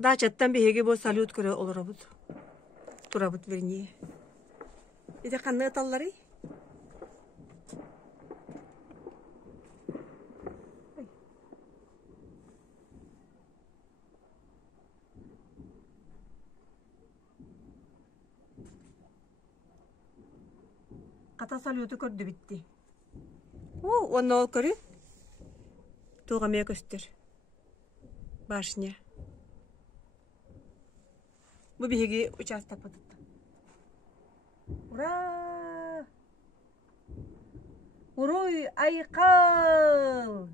Дачаттан беге бо салют көрө олорабыт. Турабыт вернее. Иде канны таллары? Ката салюту көрдү битти. Онно ол көрү. Туга ме көстөр. Башня. Бу биги участок батыт. Ура! Уруй айкал!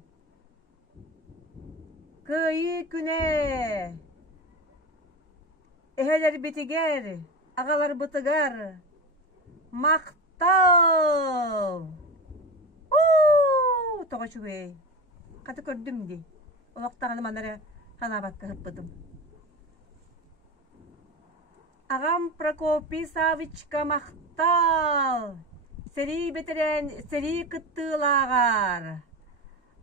Кыйы күне! Эхелер битигер, агалар бытыгар. Мактал! Тоға чугей. Каты көрдүм ди. Олоқтағаны манары ханабатка хыппыдым. Ағам Прокопий Савичка мақтал. Сери бетерен, сери кыттылағар.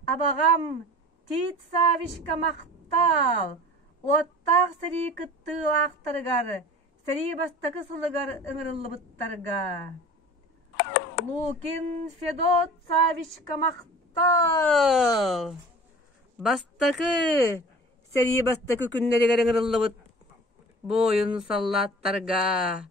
Абағам Тит Савичка мақтал. Оттақ сери кыттылақтаргар. Сери бастакы сылыгар ыңырылы бұттарга. Лукин Федот Савичка мақтал. Бастакы, сери бастакы күннерігер ыңырылы бұт. Бойын саллаттарга.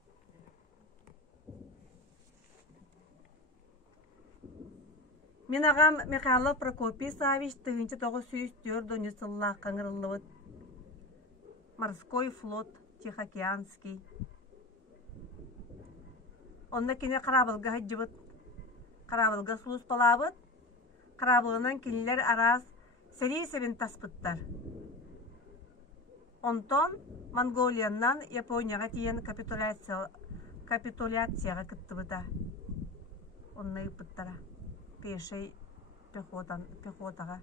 Мен ағам Михайлов Прокопий Савич тыгынчы тоғы сүйістер доны сыллақ қаңырылы бұт. Морской флот, Тихоокеанский. Онда кене қарабылға хаджыбыт. Қарабылға суыз палабыт. Қарабылынан кенелер арас сери себен таспыттар. Онтон Монголияннан Японияға тиен капитуляцияға кытты бұта. Онны ыпыттара. Пешей пехотаға.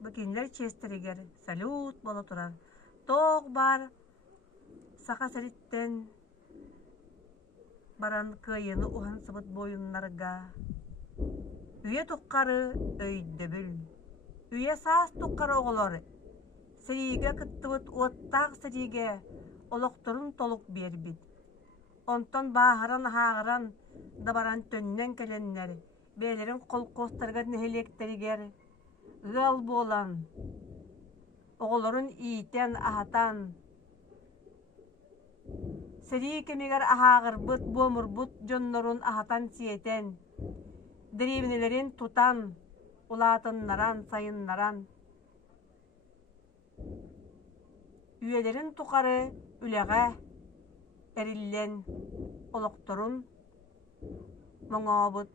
Бөкенлер честерегер салют болы тұрар. Тоқ бар. Сақа сәриттен баран кыйыны ухан сыбыт бойынларға. Үйе тұққары өйді бүл. Үйе саас тұққары оғылары. Сәриге кыттыбыт оттақ сәриге олықтырын толық бербід. Онтон бағыран хағыран дабаран төннен кәленнер. Бәлерін қол қостырған нәхелектерігер. Ғал болан. Оғыларын ийтен ахатан. Сери кемегер ахағыр бұт бомыр бұт жоннорун ахатан сиетен. Древнелерин тутан, улатыннаран, сайыннаран. Үйелерин тұқары үлеға әриллен олықторун, мұңа бұт,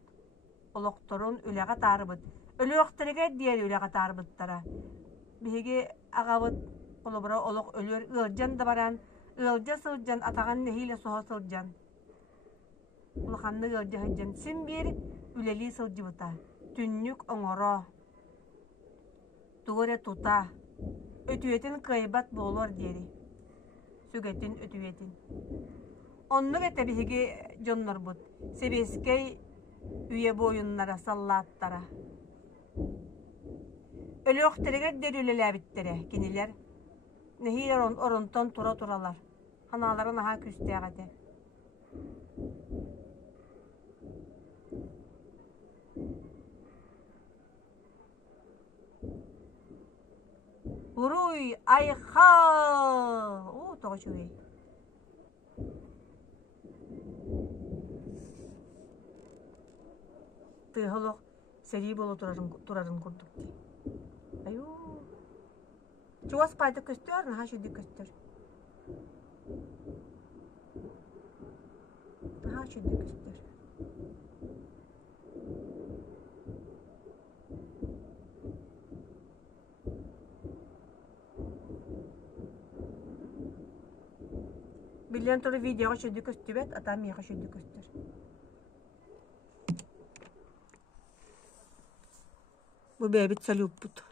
олықторун үлеға тарыбыт. Өлі оқтырыға дейер үлеға тарыбыттара. Беге ағабыт олыбыра олық өлер ылжан да баран, ылжа сылжан атаған нехиле соға сылжан. Улықанны ылжа хыджан. Син бір үлели сылжы бұта. Түннік оңыро. Туғыре тута. Өтуетін кайбат болуар дери. Сүгетін өтуетін. Онны бәті бігеге жоннар бұд. Себескей үйе бойынлара саллаттара. Өлі оқтырығар дер үлелі әбіттері, кенелер. Нехилер орынтон тура-туралар. Ханаларын аға күсті ағады. Уруй, айхал! Тоғы чөй. Тығылық сәри болу турарын көрдік дей. Айу. Чуас пайды көстер, наға шүді көстер. Наға шүді көстер. Билен тұры видеоға шүді көстебет, атам еға шүді көстер. Bu bebek salüp but.